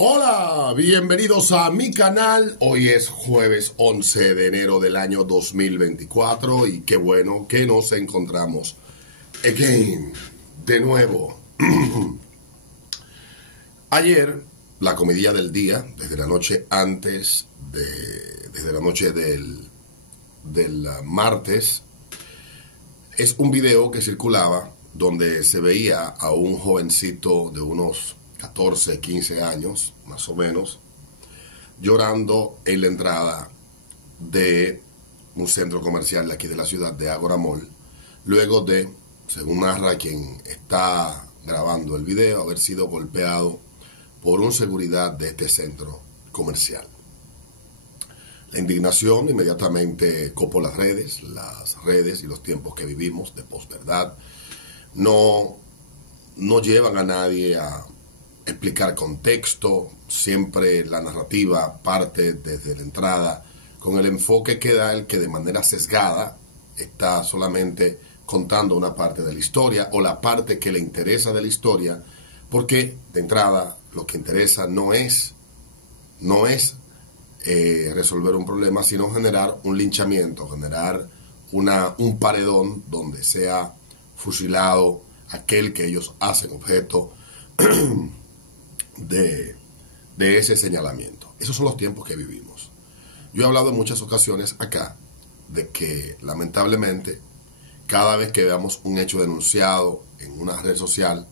Hola, bienvenidos a mi canal. Hoy es jueves 11 de enero del año 2024 y qué bueno que nos encontramos again, de nuevo. Ayer, la comidilla del día, desde la noche desde la noche del martes, es un video que circulaba donde se veía a un jovencito de unos 14, 15 años, más o menos, llorando en la entrada de un centro comercial de aquí de la ciudad, de Agora Mall, luego de, según narra quien está grabando el video, haber sido golpeado por un seguridad de este centro comercial. La indignación inmediatamente copó las redes y los tiempos que vivimos de posverdad no llevan a nadie a explicar contexto. Siempre la narrativa parte desde la entrada con el enfoque que da el que de manera sesgada está solamente contando una parte de la historia o la parte que le interesa de la historia, porque de entrada lo que interesa no es resolver un problema, sino generar un linchamiento, generar un paredón donde sea fusilado aquel que ellos hacen objeto de ese señalamiento. Esos son los tiempos que vivimos. Yo he hablado en muchas ocasiones acá de que lamentablemente cada vez que veamos un hecho denunciado en una red social,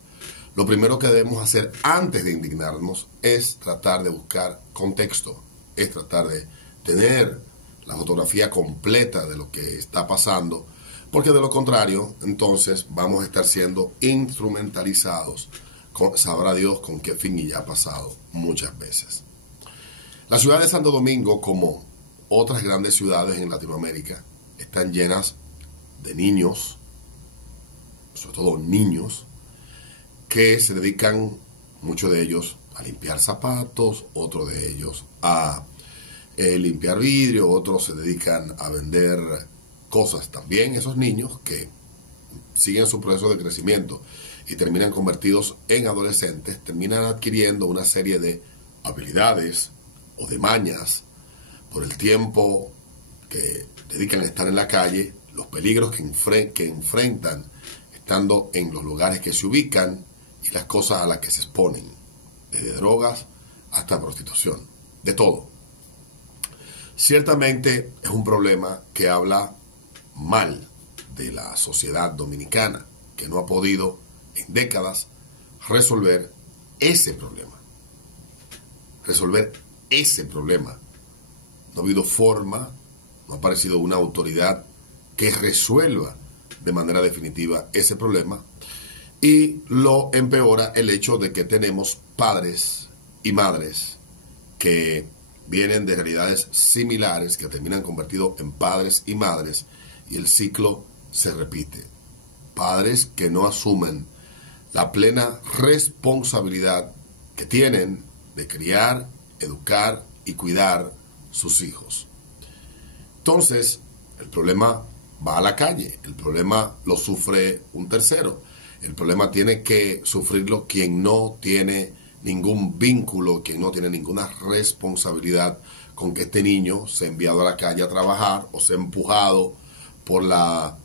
lo primero que debemos hacer antes de indignarnos es tratar de buscar contexto, es tratar de tener la fotografía completa de lo que está pasando, porque de lo contrario, entonces vamos a estar siendo instrumentalizados. Sabrá Dios con qué fin, y ya ha pasado muchas veces. La ciudad de Santo Domingo, como otras grandes ciudades en Latinoamérica, están llenas de niños, sobre todo niños, que se dedican, muchos de ellos, a limpiar zapatos, otros de ellos a limpiar vidrio, otros se dedican a vender cosas. También esos niños que siguen su proceso de crecimiento y terminan convertidos en adolescentes, terminan adquiriendo una serie de habilidades o de mañas por el tiempo que dedican a estar en la calle, los peligros que enfrentan estando en los lugares que se ubican y las cosas a las que se exponen, desde drogas hasta prostitución, de todo. Ciertamente es un problema que habla mal de la sociedad dominicana, que no ha podido en décadas resolver ese problema. No ha habido forma, no ha aparecido una autoridad que resuelva de manera definitiva ese problema, y lo empeora el hecho de que tenemos padres y madres que vienen de realidades similares, que terminan convertidos en padres y madres, y el ciclo se repite. Padres que no asumen la plena responsabilidad que tienen de criar, educar y cuidar sus hijos. Entonces, el problema va a la calle, el problema lo sufre un tercero, el problema tiene que sufrirlo quien no tiene ningún vínculo, quien no tiene ninguna responsabilidad con que este niño sea enviado a la calle a trabajar o sea empujado por la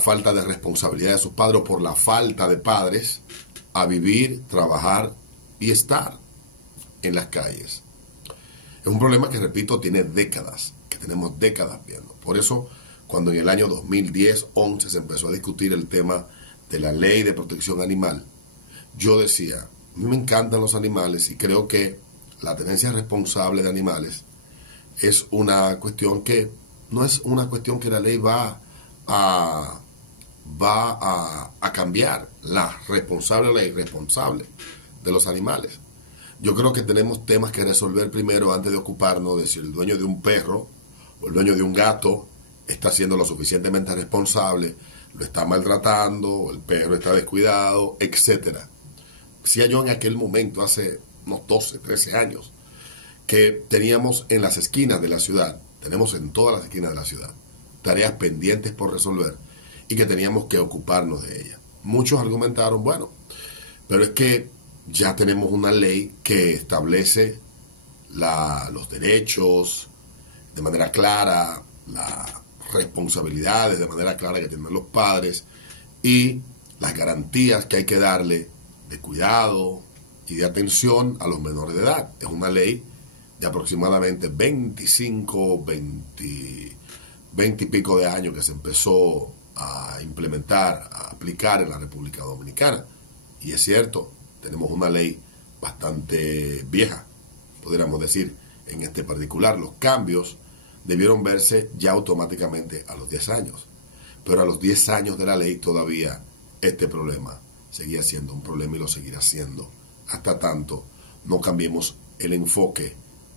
falta de responsabilidad de sus padres o por la falta de padres a vivir, trabajar y estar en las calles. Es un problema que, repito, tiene décadas, que tenemos décadas viendo. Por eso, cuando en el año 2010-11 se empezó a discutir el tema de la ley de protección animal, yo decía, a mí me encantan los animales y creo que la tenencia responsable de animales es una cuestión que no es una cuestión que la ley va a cambiar, la responsable o la irresponsable de los animales. Yo creo que tenemos temas que resolver primero antes de ocuparnos de si el dueño de un perro o el dueño de un gato está siendo lo suficientemente responsable, lo está maltratando, o el perro está descuidado, etcétera. Decía yo en aquel momento, hace unos 12, 13 años, que teníamos en las esquinas de la ciudad, tenemos en todas las esquinas de la ciudad, tareas pendientes por resolver y que teníamos que ocuparnos de ellas. Muchos argumentaron, bueno, pero es que ya tenemos una ley que establece los derechos de manera clara, las responsabilidades de manera clara que tienen los padres y las garantías que hay que darle de cuidado y de atención a los menores de edad. Es una ley de aproximadamente 25, 20 y pico de años que se empezó a implementar, a aplicar en la República Dominicana. Y es cierto, tenemos una ley bastante vieja, podríamos decir, en este particular. Los cambios debieron verse ya automáticamente a los 10 años. Pero a los 10 años de la ley todavía este problema seguía siendo un problema y lo seguirá siendo. Hasta tanto no cambiemos el enfoque,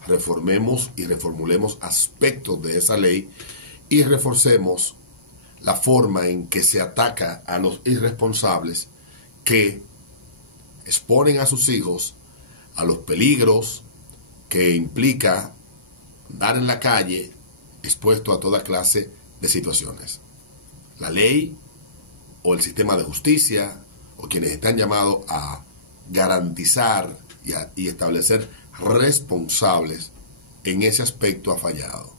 reformemos y reformulemos aspectos de esa ley y reforcemos la forma en que se ataca a los irresponsables que exponen a sus hijos a los peligros que implica andar en la calle expuesto a toda clase de situaciones. La ley o el sistema de justicia o quienes están llamados a garantizar y establecer responsables en ese aspecto ha fallado.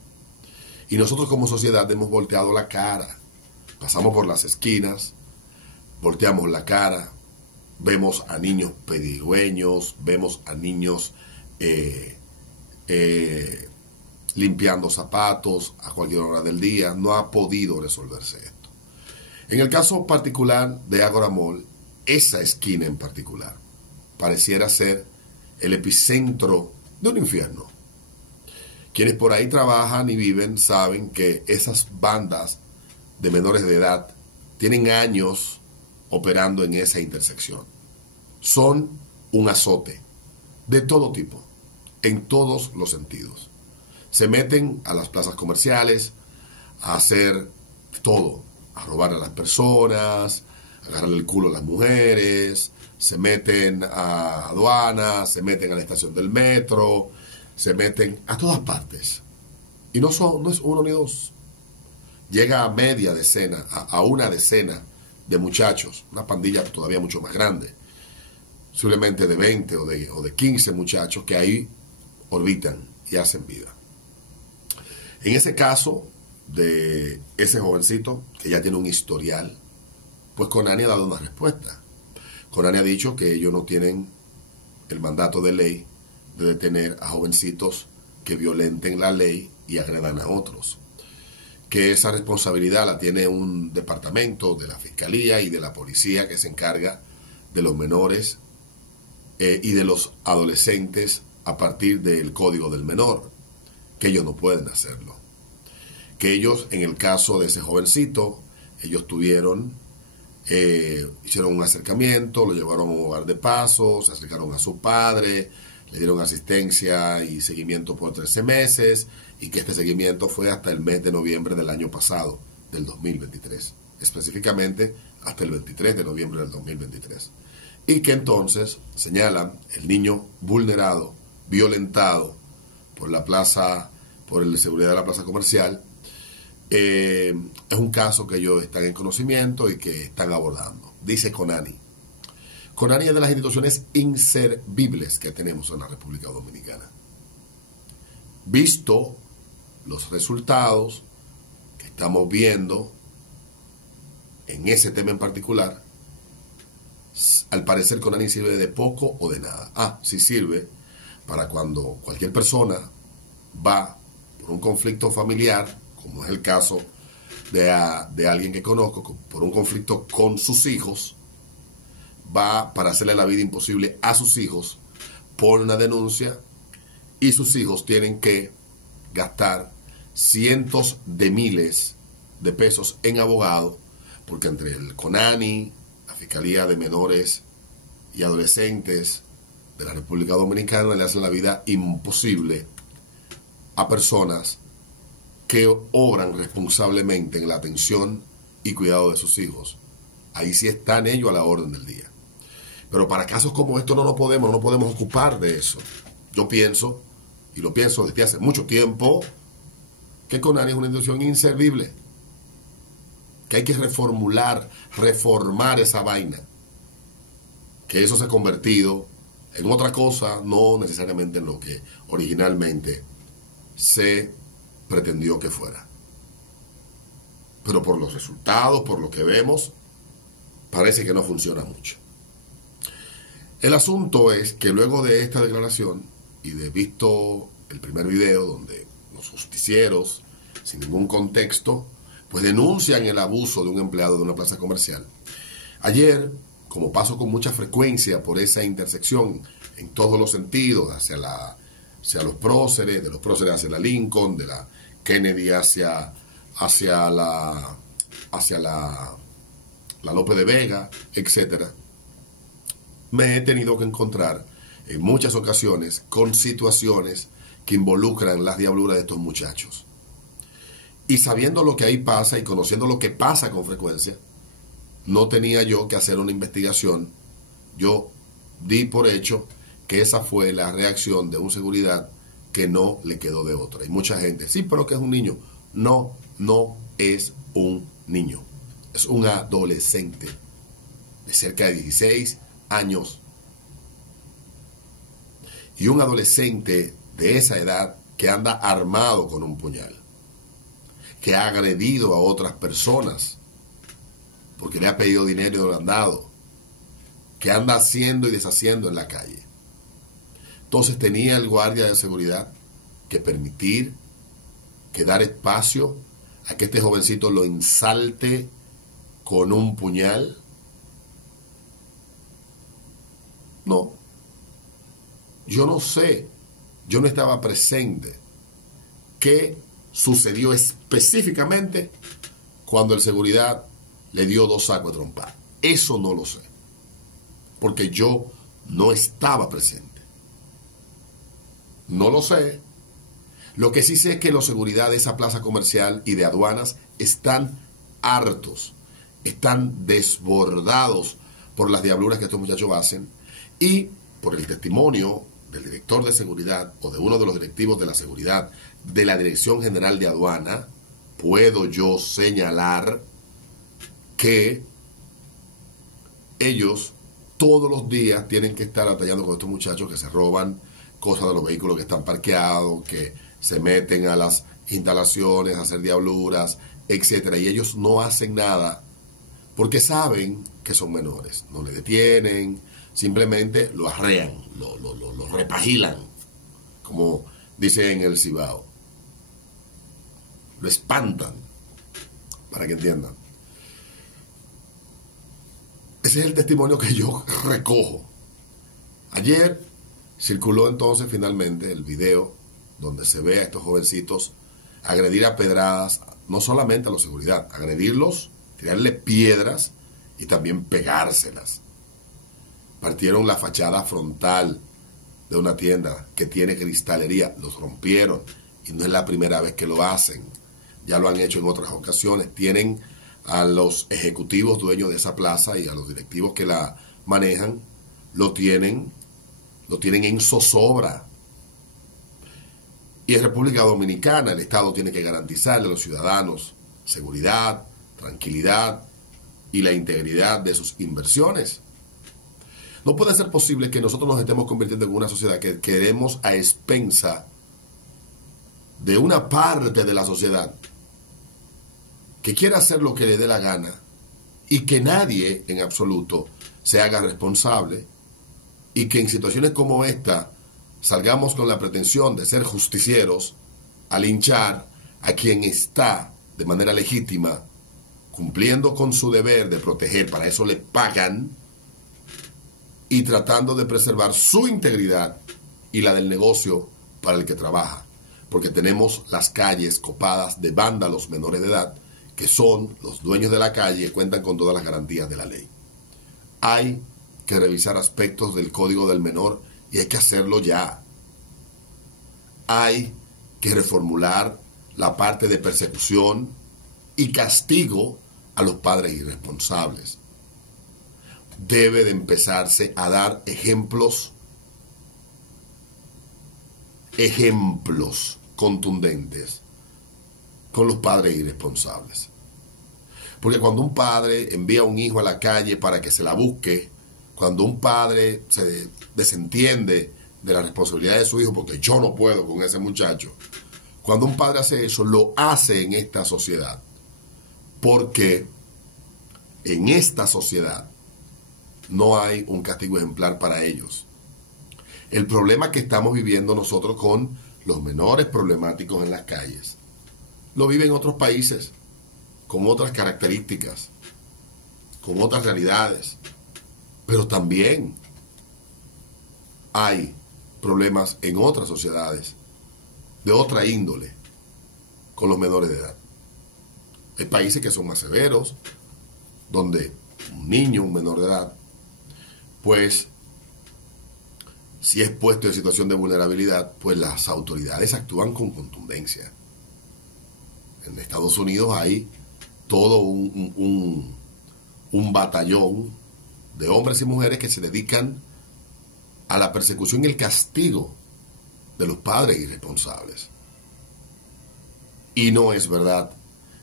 Y nosotros como sociedad hemos volteado la cara. Pasamos por las esquinas, volteamos la cara, vemos a niños pedigüeños, vemos a niños limpiando zapatos a cualquier hora del día. No ha podido resolverse esto. En el caso particular de Ágora Mall, esa esquina en particular pareciera ser el epicentro de un infierno. Quienes por ahí trabajan y viven saben que esas bandas de menores de edad tienen años operando en esa intersección. Son un azote de todo tipo, en todos los sentidos. Se meten a las plazas comerciales a hacer todo, a robar a las personas, a agarrarle el culo a las mujeres, se meten a aduanas, se meten a la estación del metro, se meten a todas partes. Y no es uno ni dos. Llega a media decena, a una decena de muchachos, una pandilla todavía mucho más grande, posiblemente de 20 o de 15 muchachos que ahí orbitan y hacen vida. En ese caso de ese jovencito que ya tiene un historial, pues Conani ha dado una respuesta. Conani ha dicho que ellos no tienen el mandato de ley de detener a jovencitos que violenten la ley y agredan a otros. Que esa responsabilidad la tiene un departamento de la Fiscalía y de la Policía que se encarga de los menores y de los adolescentes a partir del Código del Menor, que ellos no pueden hacerlo. Que ellos, en el caso de ese jovencito, ellos hicieron un acercamiento, lo llevaron a un hogar de paso, se acercaron a su padre, le dieron asistencia y seguimiento por 13 meses, y que este seguimiento fue hasta el mes de noviembre del año pasado, del 2023, específicamente hasta el 23 de noviembre del 2023. Y que entonces señalan el niño vulnerado, violentado por el seguridad de la plaza comercial. Es un caso que ellos están en conocimiento y que están abordando. Dice Conani. Conani es de las instituciones inservibles que tenemos en la República Dominicana. Visto los resultados que estamos viendo en ese tema en particular, al parecer Conani sirve de poco o de nada. Sí sirve para cuando cualquier persona va por un conflicto familiar, como es el caso de alguien que conozco, por un conflicto con sus hijos, va para hacerle la vida imposible a sus hijos, pone una denuncia y sus hijos tienen que gastar cientos de miles de pesos en abogado, porque entre el Conani, la Fiscalía de Menores y Adolescentes de la República Dominicana le hacen la vida imposible a personas que obran responsablemente en la atención y cuidado de sus hijos. Ahí sí están ellos a la orden del día. Pero para casos como estos no podemos ocupar de eso. Yo pienso, y lo pienso desde hace mucho tiempo, que Conani es una institución inservible, que hay que reformar esa vaina, que eso se ha convertido en otra cosa, no necesariamente en lo que originalmente se pretendió que fuera. Pero por los resultados, por lo que vemos, parece que no funciona mucho. El asunto es que luego de esta declaración y de visto el primer video donde los justicieros, sin ningún contexto, pues denuncian el abuso de un empleado de una plaza comercial. Ayer, como paso con mucha frecuencia por esa intersección en todos los sentidos, hacia los próceres, de los próceres hacia la Lincoln, de la Kennedy hacia la Lope de Vega, etcétera, me he tenido que encontrar en muchas ocasiones con situaciones que involucran las diabluras de estos muchachos. Y sabiendo lo que ahí pasa y conociendo lo que pasa con frecuencia, no tenía yo que hacer una investigación. Yo di por hecho que esa fue la reacción de un seguridad que no le quedó de otra. Y mucha gente, sí, pero que es un niño. No, no es un niño. Es un adolescente de cerca de 16 años. Y un adolescente de esa edad que anda armado con un puñal, que ha agredido a otras personas porque le ha pedido dinero y no le han dado, que anda haciendo y deshaciendo en la calle. Entonces tenía el guardia de seguridad que permitir, que dar espacio a que este jovencito lo ensalte con un puñal. No, yo no sé, yo no estaba presente. ¿Qué sucedió específicamente cuando el seguridad le dio 2 sacos de trompa? Eso no lo sé, porque yo no estaba presente. No lo sé. Lo que sí sé es que los seguridad de esa plaza comercial y de aduanas están hartos, están desbordados por las diabluras que estos muchachos hacen y por el testimonio del director de seguridad o de uno de los directivos de la seguridad de la Dirección General de Aduana. Puedo yo señalar que ellos todos los días tienen que estar batallando con estos muchachos que se roban cosas de los vehículos que están parqueados, que se meten a las instalaciones a hacer diabluras, etcétera, y ellos no hacen nada porque saben que son menores. No le detienen, simplemente lo arrean, lo repagilan, como dice en el Cibao. Lo espantan, para que entiendan. Ese es el testimonio que yo recojo. Ayer circuló entonces finalmente el video donde se ve a estos jovencitos agredir a pedradas, no solamente a la seguridad, agredirlos, tirarle piedras y también pegárselas. Partieron la fachada frontal de una tienda que tiene cristalería, los rompieron y no es la primera vez que lo hacen, ya lo han hecho en otras ocasiones. Tienen a los ejecutivos dueños de esa plaza y a los directivos que la manejan, lo tienen en zozobra. Y en República Dominicana el Estado tiene que garantizarle a los ciudadanos seguridad, tranquilidad y la integridad de sus inversiones. No puede ser posible que nosotros nos estemos convirtiendo en una sociedad que queremos a expensa de una parte de la sociedad que quiera hacer lo que le dé la gana y que nadie en absoluto se haga responsable, y que en situaciones como esta salgamos con la pretensión de ser justicieros a linchar a quien está de manera legítima cumpliendo con su deber de proteger, para eso le pagan, y tratando de preservar su integridad y la del negocio para el que trabaja, porque tenemos las calles copadas de vándalos menores de edad que son los dueños de la calle, cuentan con todas las garantías de la ley. Hay que revisar aspectos del Código del Menor y hay que hacerlo ya. Hay que reformular la parte de persecución y castigo a los padres irresponsables. Debe de empezarse a dar ejemplos contundentes con los padres irresponsables. Porque cuando un padre envía a un hijo a la calle para que se la busque, cuando un padre se desentiende de la responsabilidad de su hijo porque yo no puedo con ese muchacho, cuando un padre hace eso, lo hace en esta sociedad, porque en esta sociedad no hay un castigo ejemplar para ellos. El problema que estamos viviendo nosotros con los menores problemáticos en las calles, lo viven otros países, con otras características, con otras realidades, pero también hay problemas en otras sociedades de otra índole con los menores de edad. Hay países que son más severos, donde un niño, un menor de edad, pues si es puesto en situación de vulnerabilidad, pues las autoridades actúan con contundencia. En Estados Unidos hay todo un batallón de hombres y mujeres que se dedican a la persecución y el castigo de los padres irresponsables. Y no es verdad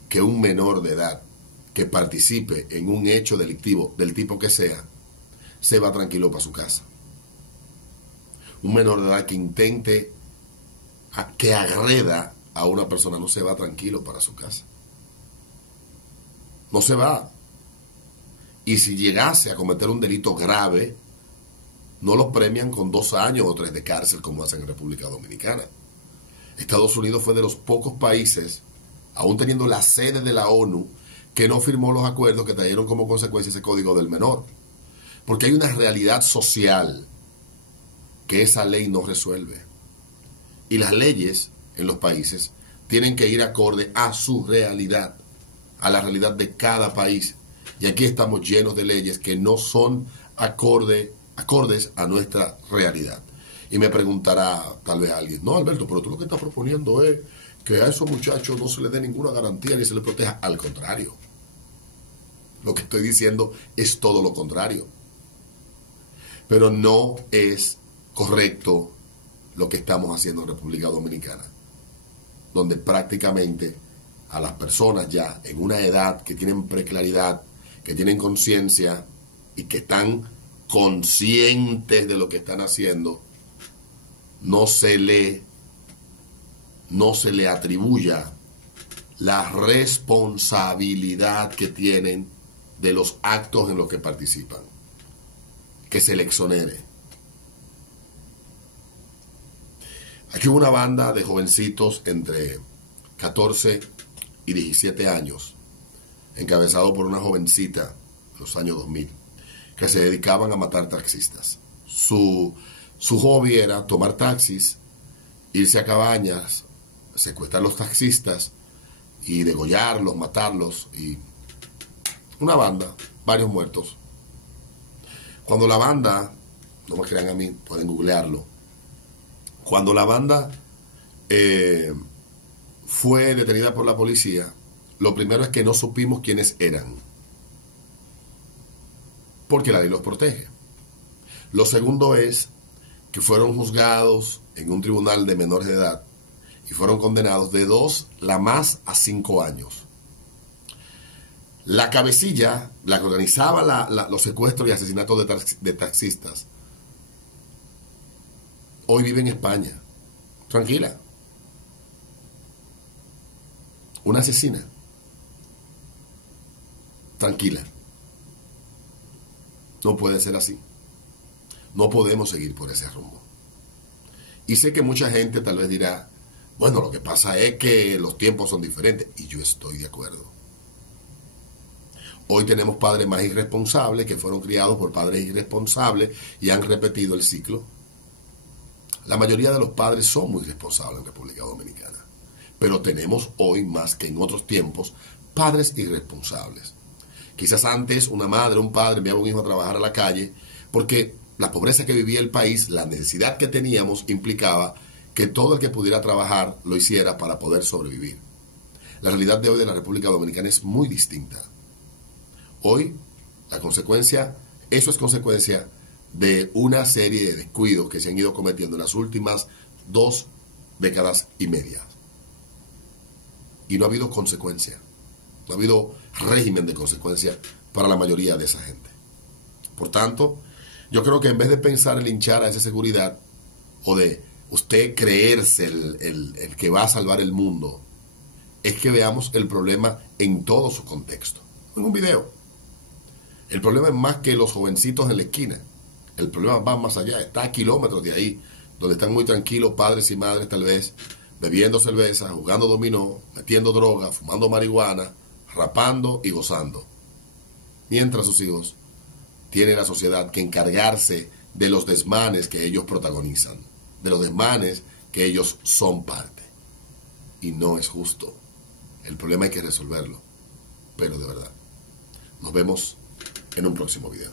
que un menor de edad que participe en un hecho delictivo del tipo que sea, se va tranquilo para su casa. Un menor de edad que intente, que agreda a una persona, no se va tranquilo para su casa. No se va. Y si llegase a cometer un delito grave, no lo premian con 2 años o 3 de cárcel como hacen en República Dominicana. Estados Unidos fue de los pocos países, aún teniendo la sede de la ONU, que no firmó los acuerdos que trajeron como consecuencia ese código del menor. Porque hay una realidad social que esa ley no resuelve. Y las leyes en los países tienen que ir acorde a su realidad, a la realidad de cada país. Y aquí estamos llenos de leyes que no son acordes a nuestra realidad. Y me preguntará tal vez alguien, no, Alberto, pero tú lo que estás proponiendo es que a esos muchachos no se les dé ninguna garantía ni se les proteja. Al contrario, lo que estoy diciendo es todo lo contrario. Pero no es correcto lo que estamos haciendo en República Dominicana, donde prácticamente a las personas ya en una edad que tienen preclaridad, que tienen conciencia y que están conscientes de lo que están haciendo, no se le atribuya la responsabilidad que tienen de los actos en los que participan, que se le exonere. Aquí hubo una banda de jovencitos entre 14 y 17 años, encabezado por una jovencita en los años 2000, que se dedicaban a matar taxistas. Su hobby era tomar taxis, irse a cabañas, secuestrar a los taxistas y degollarlos, matarlos. Y una banda, varios muertos. Cuando la banda, no me crean a mí, pueden googlearlo, cuando la banda fue detenida por la policía, lo primero es que no supimos quiénes eran, porque la ley los protege. Lo segundo es que fueron juzgados en un tribunal de menores de edad y fueron condenados de 2, la más, a 5 años. La cabecilla, la que organizaba los secuestros y asesinatos de taxistas, hoy vive en España, tranquila. Una asesina, tranquila. No puede ser así. No podemos seguir por ese rumbo. Y sé que mucha gente tal vez dirá, bueno, lo que pasa es que los tiempos son diferentes. Y yo estoy de acuerdo. Hoy tenemos padres más irresponsables que fueron criados por padres irresponsables y han repetido el ciclo. La mayoría de los padres son muy responsables en República Dominicana. Pero tenemos hoy, más que en otros tiempos, padres irresponsables. Quizás antes una madre o un padre enviaba a un hijo a trabajar a la calle porque la pobreza que vivía el país, la necesidad que teníamos, implicaba que todo el que pudiera trabajar lo hiciera para poder sobrevivir. La realidad de hoy de la República Dominicana es muy distinta. Hoy, la consecuencia, eso es consecuencia de una serie de descuidos que se han ido cometiendo en las últimas 2 décadas y media. Y no ha habido consecuencia. No ha habido régimen de consecuencia para la mayoría de esa gente. Por tanto, Yo creo que en vez de pensar en linchar a esa seguridad o de usted creerse el que va a salvar el mundo, es que veamos el problema en todo su contexto. En un video. El problema es más que los jovencitos en la esquina. El problema va más allá. Está a kilómetros de ahí, donde están muy tranquilos padres y madres tal vez, bebiendo cerveza, jugando dominó, metiendo droga, fumando marihuana, rapando y gozando. Mientras sus hijos tienen la sociedad que encargarse de los desmanes que ellos protagonizan, de los desmanes que ellos son parte. Y no es justo. El problema hay que resolverlo. Pero de verdad. Nos vemos en un próximo video.